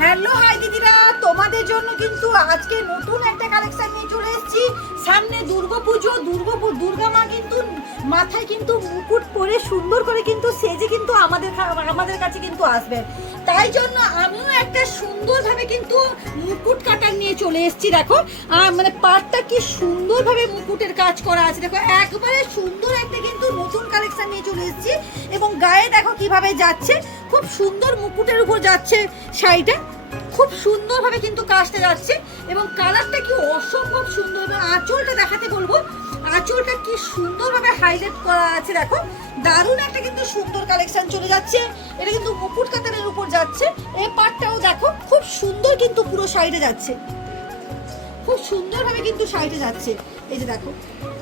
Hello hi দিদিরা, তোমাদের জন্য কিন্তু আজকে নতুন একটা কালেকশন নিয়ে চলে এসেছি। সামনে দুর্গাপুজো, দুর্গা মা কিন্তু মাথায় কিন্তু মুকুট পরে সুন্দর করে কিন্তু সেজে কিন্তু আমাদের কাছে কিন্তু আসবে। তাই জন্য আমিও একটা সুন্দরভাবে কিন্তু মুকুট কাটার নিয়ে চলে এসেছি। দেখো মানে পাটটা কি সুন্দরভাবে মুকুটের কাজ করা আছে, দেখো একবারে সুন্দর একটা কিন্তু নতুন কালেকশন নিয়ে চলে এসেছি। এবং গায়ে দেখো কিভাবে যাচ্ছে, খুব সুন্দর মুকুটের উপর যাচ্ছে শাড়িটা, খুব সুন্দরভাবে কিন্তু কাজটা যাচ্ছে এবং কালারটা কি অসম্ভব সুন্দর। এবং আঁচলটা দেখাতে বলবো, আঁচলটা কি সুন্দরভাবে হাইলাইট করা আছে, দেখো দারুণ একটা কিন্তু সুন্দর কালেকশন চলে যাচ্ছে। এটা কিন্তু মুকুট কাতারের উপর যাচ্ছে। এই পাটটাও দেখো খুব সুন্দর কিন্তু পুরো শাড়িতে যাচ্ছে, খুব সুন্দরভাবে কিন্তু শাড়িতে যাচ্ছে। এই যে দেখো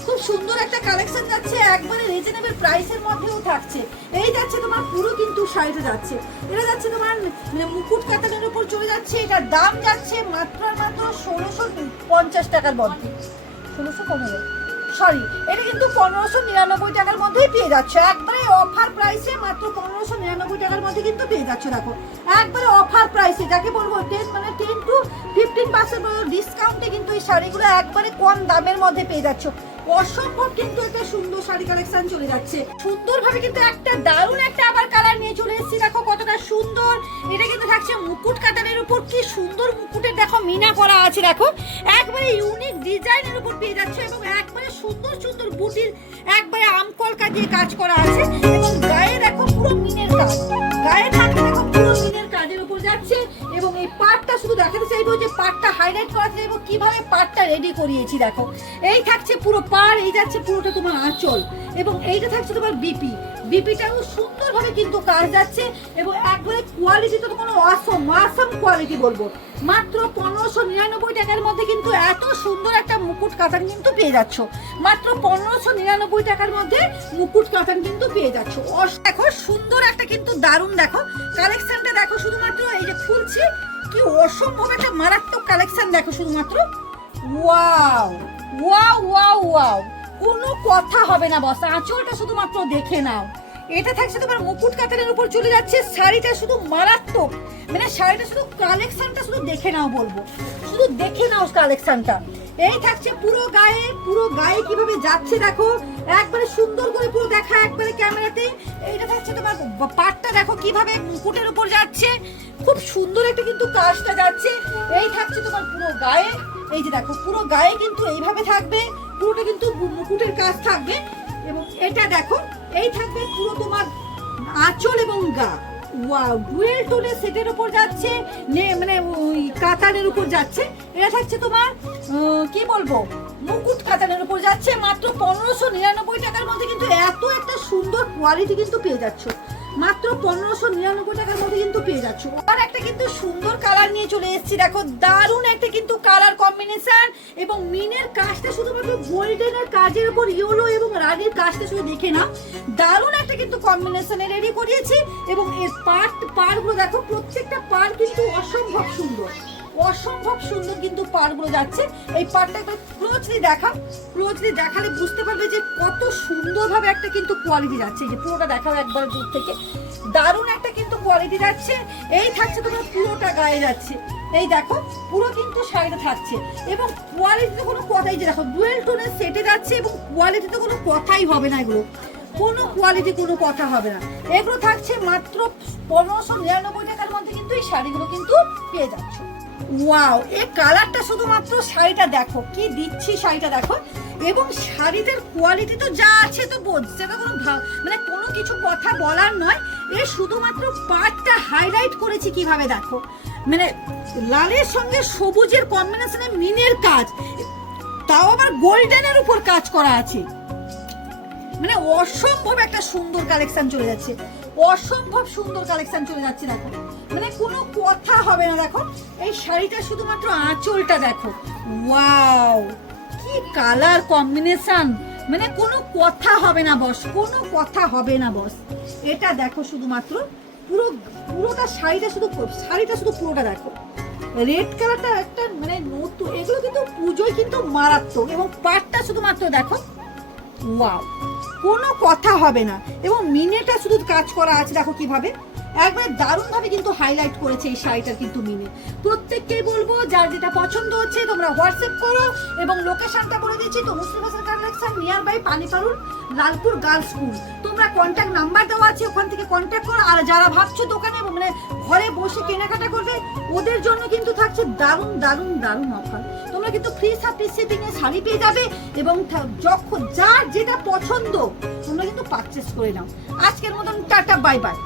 খুব সুন্দর একটা কালেকশন যাচ্ছে, একবারে রিজনেবল প্রাইসের মধ্যেও থাকছে। এই যাচ্ছে তোমার পুরো কিন্তু শাড়িতে যাচ্ছে, এটা যাচ্ছে তোমার মুকুট কাতারের উপর চলে যাচ্ছে। এটার দাম যাচ্ছে মাত্র 1650 টাকার মধ্যে, 1615 সরি, এটা কিন্তু 1599 টাকার মধ্যেই পেয়ে যাচ্ছে। একবারে অফার প্রাইসে মাত্র 1599 টাকার মধ্যে কিন্তু পেয়ে যাচ্ছে। দেখো একবারে অফার প্রাইসে, যাকে বলবো 10 to 15% ডিসকাউন্টে কিন্তু এই শাড়িগুলো একবারে কম দামের মধ্যে পেয়ে যাচ্ছে। অসম্ভব কিন্তু একটা সুন্দর শাড়ি কালেকশন চলে যাচ্ছে সুন্দরভাবে। কিন্তু একটা দারুণ একটা আবার কালার নিয়ে চলে এসেছি, দেখো কতটা সুন্দর। এটা কিন্তু থাকছে মুকুট কাতারের উপর, কি সুন্দর মুকুটের দেখো মিনা করা আছে, দেখো একবারে ইউনিক ডিজাইনের উপর পেয়ে যাচ্ছে। এবং একবারে সুন্দর সুন্দর বুটির একবারে আমকলকা দিয়ে কাজ করা আছে। এবং গায়ে দেখো পুরো মিনের কাজ, গায়ে থাকছে দেখো পুরো মিনের কাজের উপর যাচ্ছে। এবং এই পাটটা শুধু দেখাতে চাইবো যে পাটটা হাইলাইট করা চাইবো কিভাবে পাটটা রেডি করিয়েছি। দেখো এই থাকছে পুরো পাড়, এই যাচ্ছে পুরোটা তোমার আঁচল, এবং এইটা থাকছে তোমার বিপিটাও সুন্দরভাবে কিন্তু কাজ যাচ্ছে। এবং একবারে কোয়ালিটি তো কোনো অসম কোয়ালিটি বলবো। মাত্র 1599 টাকার মধ্যে কিন্তু এত সুন্দর একটা মুকুট কাতান কিন্তু পেয়ে যাচ্ছ। মাত্র 1599 টাকার মধ্যে মুকুট কাতান কিন্তু পেয়ে যাচ্ছ। দেখো সুন্দর একটা কিন্তু দারুণ দেখো কালেকশনটা, দেখো শুধুমাত্র এই যে খুলছি, কি অসম্ভব একটা মারাত্মক কালেকশন দেখো শুধুমাত্র। ওয়াও ওয়াও ওয়াও ওয়াও, কোনো কথা হবে না বস, আঁচলটা শুধুমাত্র দেখে নাও। এটা থাকছে তোমার মুকুট কাতারের উপর চলে যাচ্ছে। শাড়িটা শুধু মারাত্মক, মানে শাড়িটা শুধু কালেকশনটা শুধু দেখে নাও বলবো, শুধু দেখে নাও কালেকশনটা। এই থাকছে পুরো গায়ে কিভাবে যাচ্ছে দেখো, একবারে সুন্দর করে পুরো দেখা একবারে ক্যামেরাতে। এইটা থাকছে তোমার পাটটা দেখো কিভাবে মুকুটের উপর যাচ্ছে, খুব সুন্দর একটা কিন্তু কাজটা যাচ্ছে। এই থাকছে তোমার পুরো গায়ে, এই যে দেখো পুরো গায়ে কিন্তু এইভাবে থাকবে, পুরোটা কিন্তু মুকুটের কাজ থাকবে। এবং এটা দেখো এই থাকবে পুরো তোমার আঁচল এবং গা। ওয়াও, ডুয়েল টোনের সেটের উপর যাচ্ছে, মানে ওই কাতানের উপর যাচ্ছে। এটা থাকছে তোমার কি বলবো মুকুট কাতানের উপর যাচ্ছে। মাত্র 1599 টাকার মধ্যে কিন্তু এত একটা সুন্দর কোয়ালিটি কিন্তু পেয়ে যাচ্ছ। মাত্র 1599 টাকার মধ্যে কিন্তু পেয়ে যাচ্ছ। আর একটা কিন্তু সুন্দর কালার নিয়ে চলে এসেছি, দেখো দারুণ একটা কিন্তু কালার কম্বিনেশন। এবং মিনের কাজটা শুধুমাত্র গোল্ডেনের কাজের উপর ইয়েলো এবং রানীর কাজটা শুধু দেখে না, দারুণ একটা কিন্তু কম্বিনেশনে রেডি করিয়েছি। এবং এর পাড়গুলো দেখো, প্রত্যেকটা পাড় কিন্তু অসম্ভব সুন্দর, অসম্ভব সুন্দর কিন্তু পাড়গুলো যাচ্ছে। এই পাড়টা ক্লোজলি দেখালে বুঝতে পারবে যে কত সুন্দরভাবে একটা কিন্তু কোয়ালিটি যাচ্ছে। এই যে পুরোটা দেখাও একবার দূর থেকে, দারুণ একটা কিন্তু কোয়ালিটি যাচ্ছে। এই থাকছে তোমার পুরোটা গায়ে যাচ্ছে, এই দেখো পুরো কিন্তু শাড়িটা থাকছে। এবং কোয়ালিটিতে কোনো কথাই, যে দেখো ডুয়েল টোনের সেটে যাচ্ছে এবং কোয়ালিটিতে কোনো কথাই হবে না, এগুলো কোনো কোয়ালিটি কোনো কথা হবে না। এগুলো থাকছে মাত্র 1599 টাকার মধ্যে কিন্তু এই শাড়িগুলো কিন্তু পেয়ে যাচ্ছ। ওয়াও, এই কালারটা শুধুমাত্র শাড়িটা দেখো কি দিচ্ছি, শাড়িটা দেখো। এবং শাড়িটার কোয়ালিটি তো যা আছে তো বোঝছে, মানে কোনো কিছু কথা বলার নয়। এই শুধুমাত্র পাটটা হাইলাইট করেছি কিভাবে দেখো, মানে লালের সঙ্গে সবুজের কম্বিনেশনে মিনের কাজ, তাও আবার গোল্ডেনের উপর কাজ করা আছে। মানে অসম্ভব একটা সুন্দর কালেকশন চলে যাচ্ছে, অসম্ভব সুন্দর কালেকশন চলে যাচ্ছে। দেখো মানে কোনো কথা হবে না। দেখো এই শাড়িটা শুধুমাত্র আঁচলটা দেখো, ওয়াও কি কালার কম্বিনেশন, মানে কোনো কথা হবে না বস, কোনো কথা হবে না বস। এটা দেখো শুধুমাত্র পুরোটা শাড়িটা শুধু পুরোটা দেখো। রেড কালারটা একটা মানে নতুন, এগুলো কিন্তু পুজোয় কিন্তু মারাত্মক। এবং পাটটা শুধুমাত্র দেখো, ওয়াও কোনো কথা হবে না। এবং মিনেটা শুধু কাজ করা আছে দেখো কিভাবে, একবারে দারুণভাবে কিন্তু হাইলাইট করেছে এই শাড়িটার কিন্তু মিনে। প্রত্যেককেই বলবো যার যেটা পছন্দ হচ্ছে তোমরা হোয়াটসঅ্যাপ করো, এবং লোকেশনটা বলে দিচ্ছি Tanushree fashion collection nearby Paniparul Lalpur girls school. তোমরা কন্ট্যাক্ট নাম্বার দেওয়া আছে, ওখান থেকে কন্ট্যাক্ট করো। আর যারা ভাবছো দোকানে মানে ঘরে বসে কেনাকাটা করবে, ওদের জন্য কিন্তু থাকছে দারুণ দারুণ দারুণ অফার। তোমরা কিন্তু ফ্রি সার্ভিস শিপিং এ শাড়ি পেয়ে যাবে, এবং যখন যার যেটা পছন্দ তোমরা কিন্তু পারচেস করে নাও। আজকের মতন টাটা, বাই বাই।